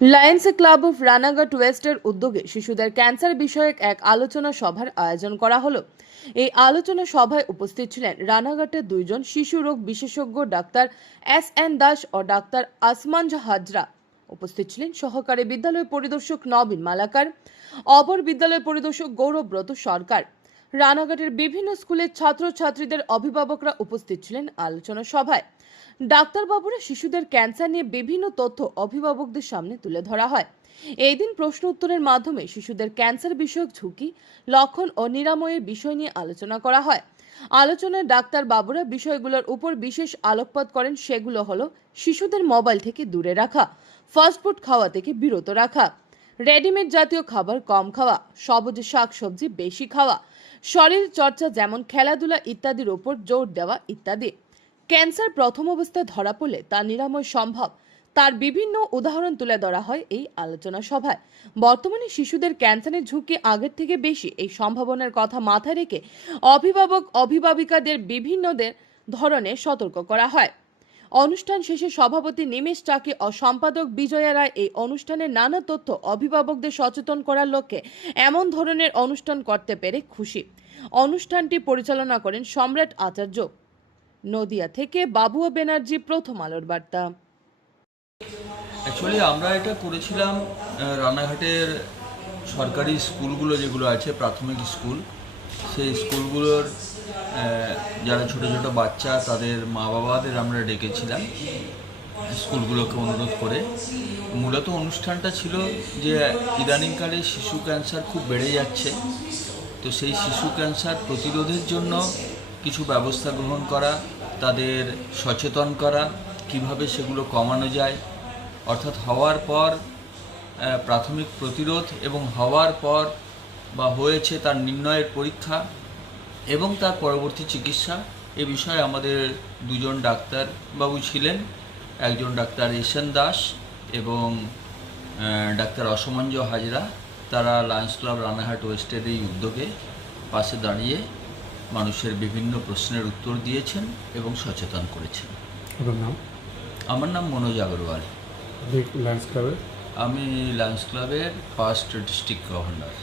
Lions club of Ranaghat ওয়েস্টের উদ্যোগে শিশুদের cancer বিষয়ক এক আলোচনা সভার আয়োজন করা হলো। এই আলোচনা সভায় উপস্থিত ছিলেন রানাঘাটের দুইজন শিশু রোগ বিশেষজ্ঞ ডাক্তার এস.এন. দাস ও ডাক্তার আসমান হাজরা। উপস্থিত ছিলেন সহকারী বিদ্যালয় পরিদর্শক নবীন মালাকার, অপর বিদ্যালয় পরিদর্শক গৌরব্রত সরকার। রানাঘাটের বিভিন্ন স্কুলের ছাত্রছাত্রীদের অভিভাবকরা উপস্থিত ছিলেন আলোচনা সভায়। ডাক্তারবাবুরা শিশুদের ক্যান্সার নিয়ে বিভিন্ন তথ্য অভিভাবকদের সামনে তুলে ধরা হয়। এই দিন প্রশ্ন উত্তরের মাধ্যমে শিশুদের ক্যান্সার বিষয়ক ঝুঁকি, লক্ষণ ও নিরাময়ের বিষয় নিয়ে আলোচনা করা হয়। আলোচনায় ডাক্তারবাবুরা বিষয়গুলোর উপর বিশেষ আলোকপাত করেন। সেগুলো হলো শিশুদের মোবাইল থেকে দূরে রাখা, ফাস্টফুড খাওয়া থেকে বিরত রাখা, রেডিমেড জাতীয় খাবার কম খাওয়া, সবুজ শাকসবজি বেশি খাওয়া, শরীর চর্চা যেমন খেলাধুলা ইত্যাদির উপর জোর দেওয়া ইত্যাদি। ক্যান্সার প্রথম অবস্থায় ধরা পড়লে তা নিরাময় সম্ভব, তার বিভিন্ন উদাহরণ তুলে ধরা হয় এই আলোচনা সভায়। বর্তমানে শিশুদের ক্যান্সারের ঝুঁকি আগের থেকে বেশি, এই সম্ভাবনার কথা মাথায় রেখে অভিভাবক অভিভাবিকাদের বিভিন্ন ধরনের সতর্ক করা হয়। অনুষ্ঠান শেষে সভাপতি নিমেশ চাকি ও সম্পাদক বিজয়া রায় এই অনুষ্ঠানের নানা তথ্য অভিভাবকদের সচেতন করার লক্ষ্যে এমন ধরনের অনুষ্ঠান করতে পেরে খুশি। অনুষ্ঠানটি পরিচালনা করেন সম্রাট আচার্য। নদিয়া থেকে বাবুয়া ব্যানার্জি, প্রথম আলোর বার্তা। অ্যাকচুয়ালি আমরা এটা করেছিলাম রানাঘাটের সরকারি স্কুলগুলো যেগুলো আছে, প্রাথমিক স্কুল, সেই স্কুলগুলোর যারা ছোট ছোট বাচ্চা তাদের মা বাবাদের আমরা ডেকেছিলাম স্কুলগুলোকে অনুরোধ করে। মূলত অনুষ্ঠানটা ছিল যে ইদানিংকালে শিশু ক্যান্সার খুব বেড়ে যাচ্ছে, তো সেই শিশু ক্যান্সার প্রতিরোধের জন্য কিছু ব্যবস্থা গ্রহণ করা, তাদের সচেতন করা, কিভাবে সেগুলো কমানো যায়, অর্থাৎ হওয়ার পর প্রাথমিক প্রতিরোধ এবং হওয়ার পর বা হয়েছে তার নির্ণয়ের পরীক্ষা এবং তার পরবর্তী চিকিৎসা। এ বিষয়ে আমাদের দুজন ডাক্তারবাবু ছিলেন, একজন ডাক্তার এস.এন. দাস এবং ডাক্তার আসমান হাজরা। তারা লায়ন্স ক্লাব রানাঘাট ওয়েস্টের এই উদ্যোগে পাশে দাঁড়িয়ে মানুষের বিভিন্ন প্রশ্নের উত্তর দিয়েছেন এবং সচেতন করেছেন। আমার নাম মনোজ আগরওয়াল। লায়ন্স ক্লাবের আমি লায়ন্স ক্লাবের পাস্ট ডিস্ট্রিক্ট গভর্নর।